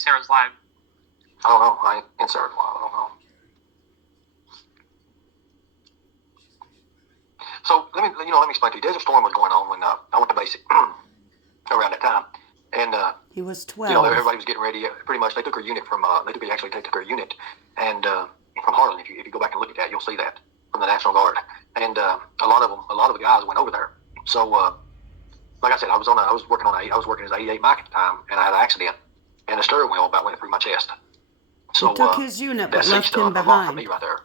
Sarah's live? I don't know. I ain't in Sarah's live. I don't know. So let me explain to you. Desert Storm was going on when I went to basic around that time, and he was 12. Everybody was getting ready. Pretty much, they took her unit from they took her unit, and from Harlan. If you go back and look at that, you'll see that from the National Guard, and a lot of the guys went over there. So, like I said, I was working as 88 Mike at the time, and I had an accident, and the steering wheel about went through my chest. So he took his unit, but left him for behind. me right there.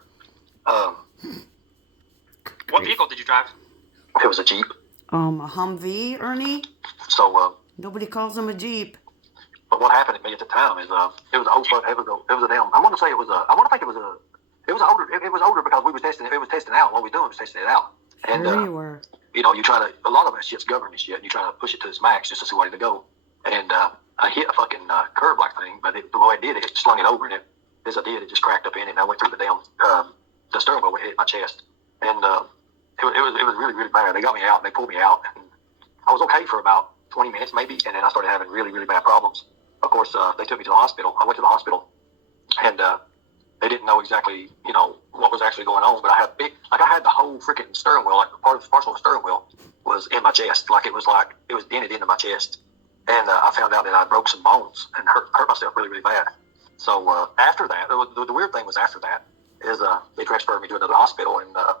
What vehicle did you drive? It was a Jeep. A Humvee, Ernie? So, nobody calls him a Jeep. but what happened to me at the time is, it was a damn, I want to think it was older because we was testing it out. What we doing was testing it out. And, Sure you were. you try to, a lot of that shit's governed and shit, and you try to push it to its max just to see where to go. And, I hit a fucking, curve-like thing, but the way it did it slung it over, and as I did, it just cracked up in it, and I went through the damn, the steering wheel hit my chest. And, it was really, really bad. They got me out, and they pulled me out, and I was okay for about 20 minutes maybe, and then I started having really, really bad problems. Of course, they took me to the hospital. I went to the hospital, and they didn't know exactly, what was actually going on, but I had the whole freaking steering wheel, like partial of the steering wheel was in my chest, it was dented into my chest, and I found out that I broke some bones and hurt myself really, really bad. So after that, the weird thing was after that is they transferred me to another hospital, and I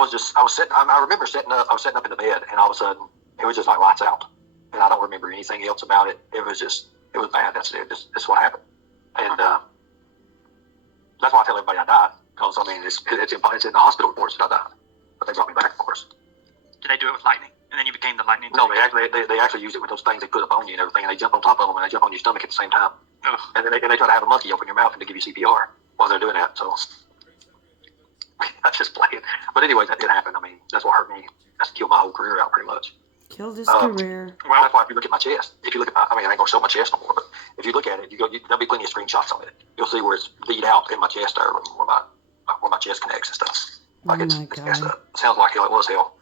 remember I was sitting up in the bed, and all of a sudden it was just like lights out, and I don't remember anything else about it. It was bad. That's it. That's what happened, and that's why I tell everybody I died, because I mean it's in the hospital reports that I died, but they brought me back, of course. Did they do it with lightning? And then you became the lightning? No, they actually use it with those things they put up on you and everything, and they jump on top of them and they jump on your stomach at the same time. Ugh. And then they try to have a monkey open your mouth and to give you CPR while they're doing that. So I just play it. But anyways, that did happen. I mean, that's what hurt me. That's killed my whole career out pretty much. Killed his career. Well, that's why if you look at my chest, I ain't gonna show my chest no more, but if you look at it, there'll be plenty of screenshots of it. You'll see where it's beat out in my chest there, where my chest connects and stuff. It's messed up. Sounds like hell. It was hell.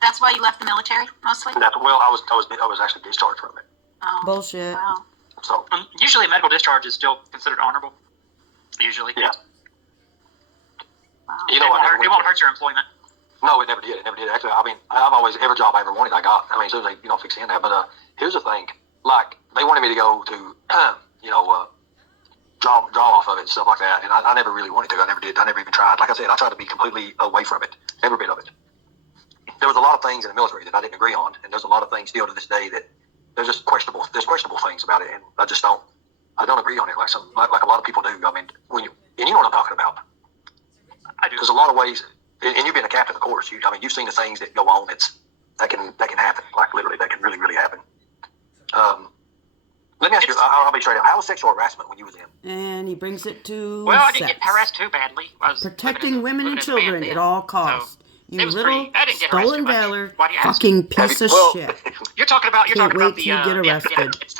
That's why you left the military, mostly? I was actually discharged from it. Oh, Bullshit. wow. So Usually a medical discharge is still considered honorable. Usually. yeah. Wow. It won't hurt your employment. No, it never did. It never did. Actually, I mean, every job I ever wanted, I got. I mean, as soon as they, fix in that. But here's the thing. Like, they wanted me to go to, draw off of it and stuff like that. And I never really wanted to. I never did. I never even tried. Like I said, I tried to be completely away from it. Every bit of it. There was a lot of things in the military that I didn't agree on. And there's a lot of things still to this day that there's just questionable things about it. And I don't agree on it like a lot of people do. I mean, and you know what I'm talking about. I do. There's a lot of ways, and you've been a captain, of course. You've seen the things that go on. That can happen. Like literally, that can really, really happen. Let me ask you. I'll be straight up. How was sexual harassment when you was in? And he brings it to Well, I sex. didn't get harassed too badly. Protecting women and children at all costs. You it was little I didn't get harassed stolen too much. valor Why do you ask? fucking piece of shit. You're talking about Can't wait the till you get arrested. itself.